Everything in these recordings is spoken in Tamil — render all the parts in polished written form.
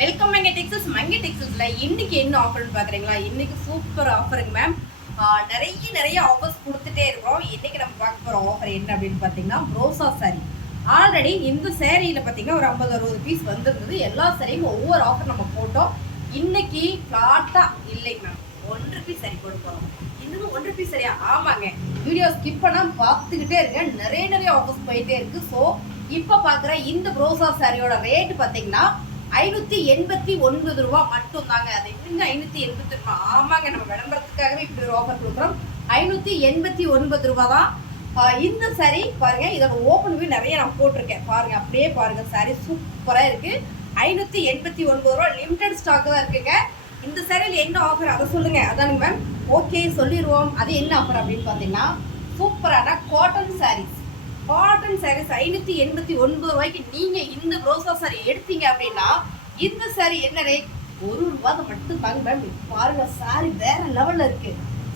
வெல்கம் மங்கி டெக்ஸஸ்ல இன்னைக்கு என்ன ஆஃபர்னு பாக்குறீங்களா? இன்னைக்கு சூப்பர் ஆஃபருங்க மேம். நிறைய ஆஃபர்ஸ் கொடுத்துட்டே இருக்கிறோம். இன்னைக்கு நம்ம பார்க்க போற ஆஃபர் என்ன அப்படின்னு பாத்தீங்கன்னா ரோசா சாரி. ஆல்ரெடி இந்த சேரீல பாத்தீங்கன்னா ஒரு 50-60 பீஸ் வந்திருந்தது. எல்லா சாரியும் ஒவ்வொரு ஆஃபர் நம்ம போட்டோம். இன்னைக்கு ஃபிளாட்டா இல்லைங்க மேம், 1 ரூபீஸ் சாரி போட போறோம். இன்னும் 1 ரூபீஸ் சரியா? ஆமாங்க. வீடியோ ஸ்கிப் பண்ணாம பார்த்துக்கிட்டே இருங்க. நிறைய ஆஃபர்ஸ் போயிட்டே இருக்கு. ஸோ இப்போ பார்க்குற இந்த ரோசா சாரியோட ரேட் பார்த்தீங்கன்னா 589 ரூபா மட்டும் தாங்க. அது எப்படிங்க 589 ரூபா? ஆமாங்க, நம்ம விளம்பரத்துக்காகவே இப்படி ஒரு ஆஃபர் கொடுக்குறோம். 589 ரூபா தான் இந்த சாரி. பாருங்க, இதோட ஓப்பன் வியூ நிறைய நான் போட்டிருக்கேன். பாருங்க, அப்படியே பாருங்க, சாரி சூப்பரா இருக்கு. 589 ரூபா, லிமிடெட் ஸ்டாக் தான் இருக்குங்க. இந்த சாரியில் என்ன ஆஃபர் அதை சொல்லுங்க. அதானுங்க மேம். ஓகே, சொல்லிடுவோம். அது என்ன ஆஃபர் அப்படின்னு பார்த்தீங்கன்னா சூப்பரான காட்டன் சாரீஸ். 589 ரூபாய்க்கு நீங்க இந்த ரோசா சாரி எடுத்தீங்க அப்படின்னா இந்த சாரி என்ன ரேட்? 1 ரூபாய் மட்டும் தாங்க மேம். பாருங்க, சாரி வேற லெவல்ல இருக்கு.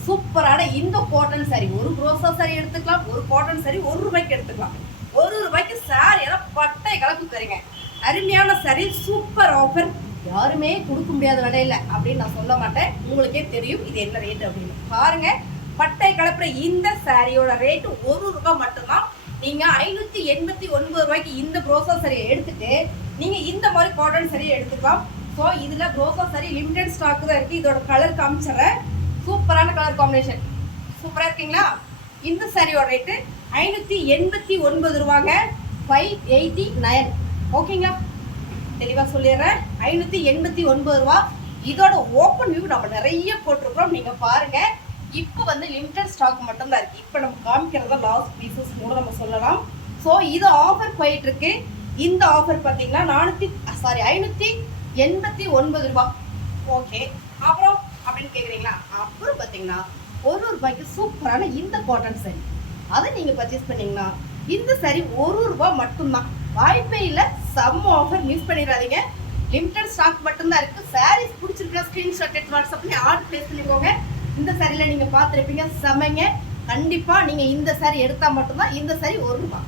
சூப்பரான இந்த காட்டன் சாரி, ஒரு ரோசா சாரி எடுத்துக்கலாம், ஒரு காட்டன் சாரி 1 ரூபாய்க்கு எடுத்துக்கலாம். 1 ரூபாய்க்கு சாரி எல்லாம் பட்டை கலப்பு தருங்க. அருமையான சாரி, சூப்பர் ஆஃபர். யாருமே கொடுக்க முடியாத விலையில அப்படின்னு நான் சொல்ல மாட்டேன். உங்களுக்கே தெரியும் இது என்ன ரேட் அப்படின்னு. பாருங்க, பட்டை கலப்புற இந்த சாரியோட ரேட் 1 ரூபாய் மட்டும்தான். நீங்க 589 ரூபாய்க்கு இந்த ப்ரோசா சரியை எடுத்துட்டு நீங்க இந்த மாதிரி காட்டன் சரியை எடுத்துக்கலாம். ஸோ இதுல ப்ரோசா சரி லிமிடெட் ஸ்டாக் தான் இருக்கு. இதோட கலர் காமிச்சிடுறேன். சூப்பரான கலர் காம்பினேஷன், சூப்பரா இருக்கீங்களா? இந்த சாரியோட ரேட்டு 589 ரூபாங்க. 589. ஓகேங்களா? தெளிவா சொல்லிடுறேன். 589 ரூபா. இதோட ஓப்பன் வியூ நம்ம நிறைய போட்டிருக்கிறோம், நீங்க பாருங்க. இப்போ வந்து லிமிடெட் ஸ்டாக் மட்டும் தான் இருக்கு. இப்போ நம்ம காமிக்கிறதா லாஸ்ட் பீசஸ் கூட நம்ம சொல்லலாம். ஸோ இது ஆஃபர் போயிட்டு இருக்கு. இந்த ஆஃபர் பார்த்தீங்கன்னா 589 ரூபா. ஓகே, அப்புறம் அப்படின்னு கேட்குறீங்களா? அப்புறம் பார்த்தீங்கன்னா 1 ரூபாய்க்கு சூப்பரான இந்த காட்டன் சாரி, அதை நீங்கள் பர்ச்சேஸ் பண்ணீங்கன்னா இந்த சாரி 1 ரூபாய் மட்டும்தான். வாய்ப்பே இல்லை. செம்ம ஆஃபர், மிஸ் பண்ணிடாதீங்க. லிமிடெட் ஸ்டாக் மட்டும்தான் இருக்கு. சாரீஸ் பிடிச்சிருக்க ஸ்கிரீன்ஷாட் எடுத்து வாட்ஸ்அப்லேயே ஆர்டர் பிளேஸ் பண்ணிக்கோங்க. இந்த சாரியில் நீங்கள் பார்த்துருப்பீங்க, செமைங்க. கண்டிப்பாக நீங்கள் இந்த சாரி எடுத்தால் மட்டும்தான் இந்த சாரி 1 ரூபாய்.